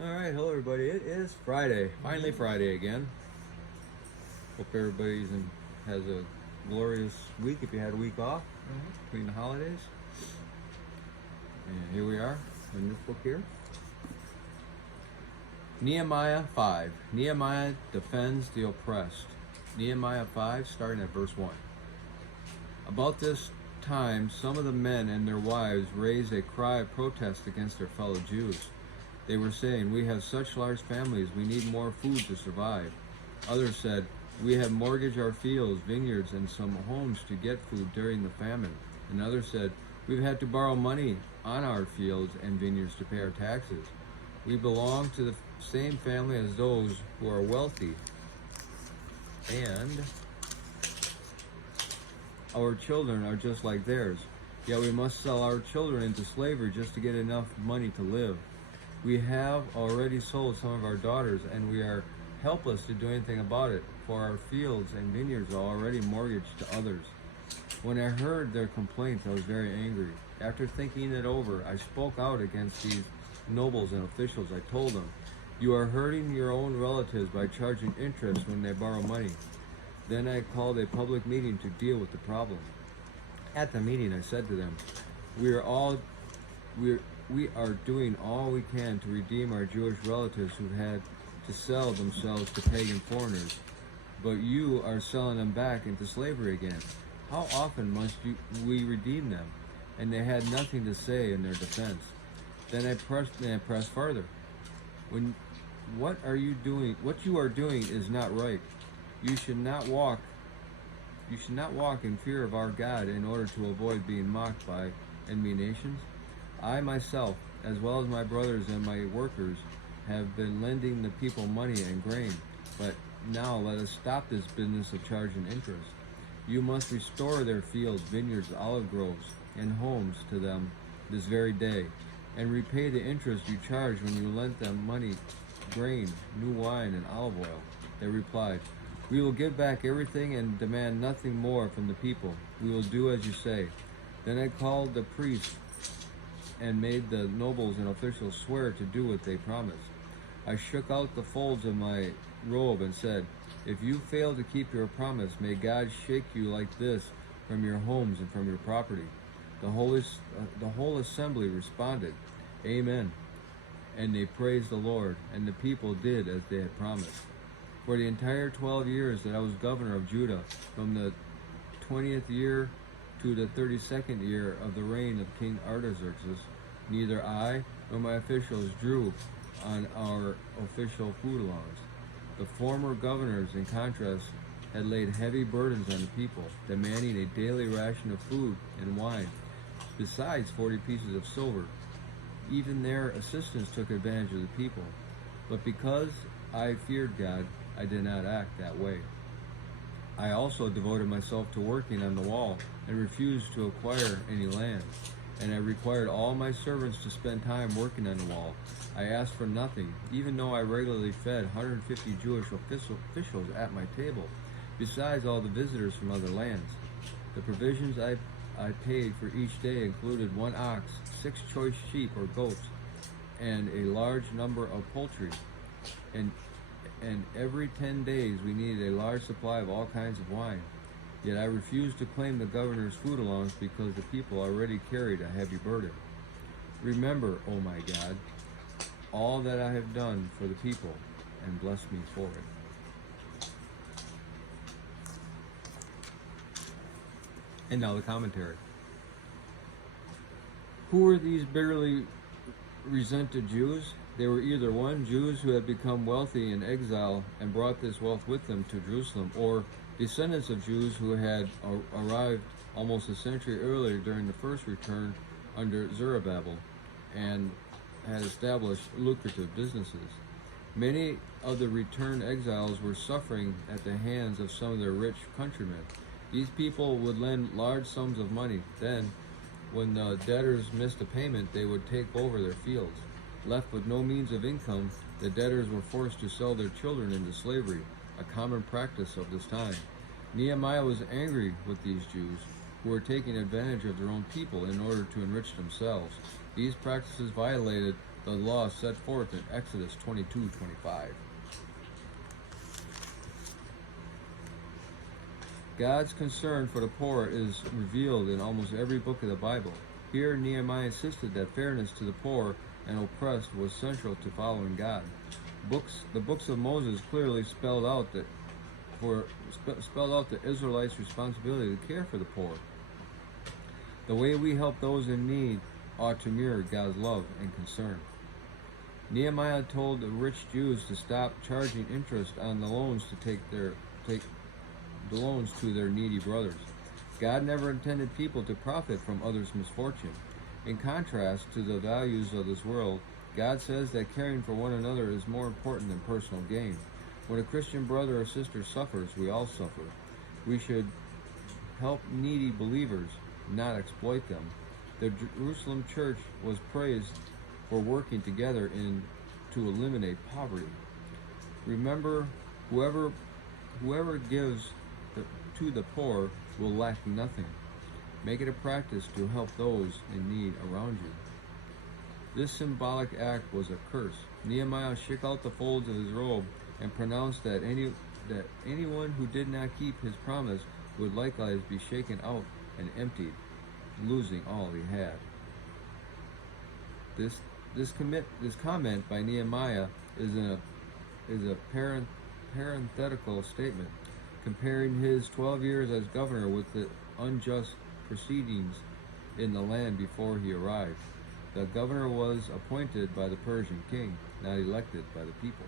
All right, hello everybody. It is Friday, finally Friday again. Hope everybody's has a glorious week. If you had a week off between the holidays, and here we are in this book here, Nehemiah 5. Nehemiah defends the oppressed. Nehemiah 5, starting at verse 1. About this time, some of the men and their wives raised a cry of protest against their fellow Jews. They were saying, "We have such large families, we need more food to survive." Others said, "We have mortgaged our fields, vineyards, and some homes to get food during the famine." And others said, "We've had to borrow money on our fields and vineyards to pay our taxes. We belong to the same family as those who are wealthy, and our children are just like theirs. Yet we must sell our children into slavery just to get enough money to live. We have already sold some of our daughters, and we are helpless to do anything about it, for our fields and vineyards are already mortgaged to others." When I heard their complaints, I was very angry. After thinking it over, I spoke out against these nobles and officials. I told them, "You are hurting your own relatives by charging interest when they borrow money." Then I called a public meeting to deal with the problem. At the meeting, I said to them, We are doing all we can to redeem our Jewish relatives who had to sell themselves to pagan foreigners, but you are selling them back into slavery again. How often must we redeem them?" And they had nothing to say in their defense. Then I pressed further. What you are doing is not right. You should not walk in fear of our God in order to avoid being mocked by enemy nations. I myself, as well as my brothers and my workers, have been lending the people money and grain, but now let us stop this business of charging interest. You must restore their fields, vineyards, olive groves, and homes to them this very day, and repay the interest you charged when you lent them money, grain, new wine, and olive oil. They replied, "We will give back everything and demand nothing more from the people. We will do as you say." Then I called the priests and made the nobles and officials swear to do what they promised. I shook out the folds of my robe and said, "If you fail to keep your promise, may God shake you like this from your homes and from your property." The whole assembly responded, "Amen." And they praised the Lord, and the people did as they had promised. For the entire 12 years that I was governor of Judah, from the 20th year to the 32nd year of the reign of King Artaxerxes, neither I nor my officials drew on our official food allowance. The former governors, in contrast, had laid heavy burdens on the people, demanding a daily ration of food and wine, besides 40 pieces of silver. Even their assistants took advantage of the people. But because I feared God, I did not act that way. I also devoted myself to working on the wall and refused to acquire any land. And I required all my servants to spend time working on the wall. I asked for nothing, even though I regularly fed 150 Jewish officials at my table, besides all the visitors from other lands. The provisions I paid for each day included 1 ox, 6 choice sheep or goats, and a large number of poultry. And every 10 days we needed a large supply of all kinds of wine. Yet I refused to claim the governor's food allowance because the people already carried a heavy burden. Remember, O my God, all that I have done for the people, and bless me for it. And now the commentary. Who were these bitterly resented Jews? They were either one, Jews who had become wealthy in exile and brought this wealth with them to Jerusalem, or descendants of Jews who had arrived almost a century earlier during the first return under Zerubbabel and had established lucrative businesses. Many of the returned exiles were suffering at the hands of some of their rich countrymen. These people would lend large sums of money. Then, when the debtors missed a payment, they would take over their fields. Left with no means of income, the debtors were forced to sell their children into slavery, a common practice of this time. Nehemiah was angry with these Jews, who were taking advantage of their own people in order to enrich themselves. These practices violated the law set forth in Exodus 22:25. God's concern for the poor is revealed in almost every book of the Bible. Here, Nehemiah insisted that fairness to the poor and oppressed was central to following God. The books of Moses clearly spelled out the Israelites' responsibility to care for the poor. The way we help those in need ought to mirror God's love and concern. Nehemiah told the rich Jews to stop charging interest on the loans to take the loans to their needy brothers. God never intended people to profit from others' misfortune. In contrast to the values of this world, God says that caring for one another is more important than personal gain. When a Christian brother or sister suffers, we all suffer. We should help needy believers, not exploit them. The Jerusalem church was praised for working together to eliminate poverty. Remember, whoever gives to the poor will lack nothing. Make it a practice to help those in need around you. This symbolic act was a curse. Nehemiah shook out the folds of his robe and pronounced that anyone who did not keep his promise would likewise be shaken out and emptied, losing all he had. This comment by Nehemiah is a parenthetical statement, comparing his 12 years as governor with the unjust proceedings in the land before he arrived. The governor was appointed by the Persian king, not elected by the people.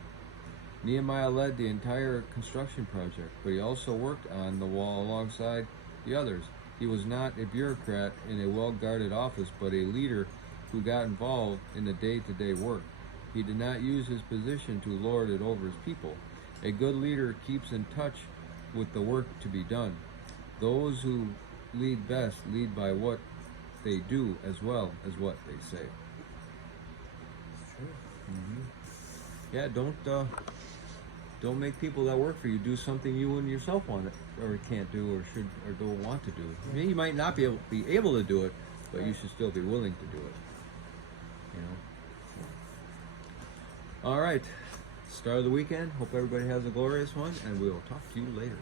Nehemiah led the entire construction project, but he also worked on the wall alongside the others. He was not a bureaucrat in a well-guarded office, but a leader who got involved in the day-to-day work. He did not use his position to lord it over his people. A good leader keeps in touch with the work to be done. Those who lead best lead by what they do as well as what they say. Yeah, don't make people that work for you do something you and yourself want or can't do or should or don't want to do. I mean, you might not be able to do it, but you should still be willing to do it. You know. All right, start of the weekend. Hope everybody has a glorious one, and we will talk to you later.